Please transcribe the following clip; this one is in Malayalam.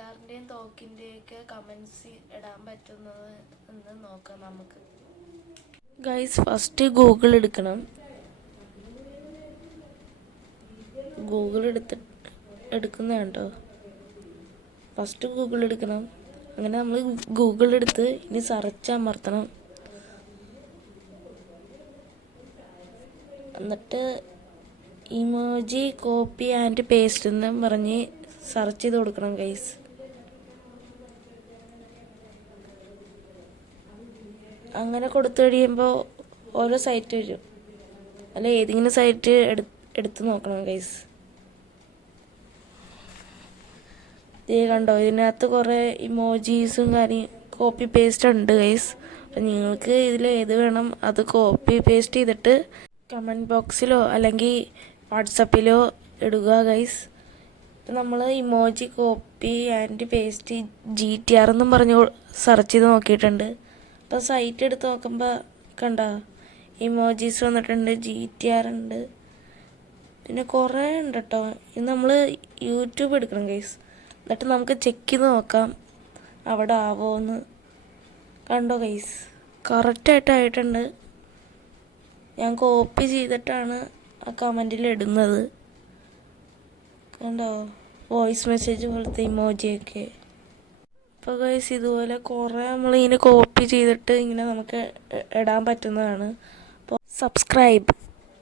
GTRൻ്റെയും തോക്കിൻ്റെയൊക്കെ കമൻസ് ഇടാൻ പറ്റുന്നത് എന്ന് നോക്കാം നമുക്ക്. ഗൈസ്, ഫസ്റ്റ് ഗൂഗിൾ എടുക്കണം. ഗൂഗിൾ എടുക്കുന്ന കേട്ടോ. ഫസ്റ്റ് ഗൂഗിൾ എടുക്കണം. അങ്ങനെ നമ്മൾ ഗൂഗിൾ എടുത്ത് ഇനി സെർച്ച് അമർത്തണം. എന്നിട്ട് ഇമോജി കോപ്പി ആൻഡ് പേസ്റ്റ് എന്ന് പറഞ്ഞ് സെർച്ച് ചെയ്ത് കൊടുക്കണം ഗൈസ്. അങ്ങനെ കൊടുത്തു കഴിയുമ്പോൾ ഓരോ സൈറ്റ് വരും. അല്ല, ഏതെങ്കിലും സൈറ്റ് എടുത്ത് നോക്കണം ഗൈസ്. ഇത് കണ്ടോ, ഇതിനകത്ത് കുറേ ഇമോജീസും കോപ്പി പേസ്റ്റ് ഉണ്ട് ഗൈസ്. അപ്പം നിങ്ങൾക്ക് ഇതിൽ ഏത് വേണം അത് കോപ്പി പേസ്റ്റ് ചെയ്തിട്ട് കമൻറ്റ് ബോക്സിലോ അല്ലെങ്കിൽ വാട്സപ്പിലോ ഇടുക ഗൈസ്. ഇപ്പം നമ്മൾ emoji copy and paste GTR എന്നും പറഞ്ഞ് സെർച്ച് ചെയ്ത് നോക്കിയിട്ടുണ്ട്. അപ്പോൾ സൈറ്റ് എടുത്ത് നോക്കുമ്പോൾ കണ്ടോ, ഇമോജീസ് വന്നിട്ടുണ്ട്, GTR ഉണ്ട്, പിന്നെ കുറേ ഉണ്ട് കേട്ടോ. ഇത് നമ്മൾ യൂട്യൂബ് എടുക്കണം ഗൈസ്. എന്നിട്ട് നമുക്ക് ചെക്ക് ചെയ്ത് നോക്കാം അവിടെ ആവോന്ന്. കണ്ടോ ഗൈസ്, കറക്റ്റായിട്ടായിട്ടുണ്ട്. ഞാൻ കോപ്പി ചെയ്തിട്ടാണ് ആ കമൻറ്റിൽ ഇടുന്നത്. കണ്ടോ, വോയിസ് മെസ്സേജ് പോലത്തെ ഇമോജിയൊക്കെ. അപ്പോൾ ഗൈസ്, ഇതുപോലെ കുറേ നമ്മളിങ്ങനെ കോപ്പി ചെയ്തിട്ട് ഇങ്ങനെ നമുക്ക് ഇടാൻ പറ്റുന്നതാണ്. അപ്പോൾ സബ്സ്ക്രൈബ്.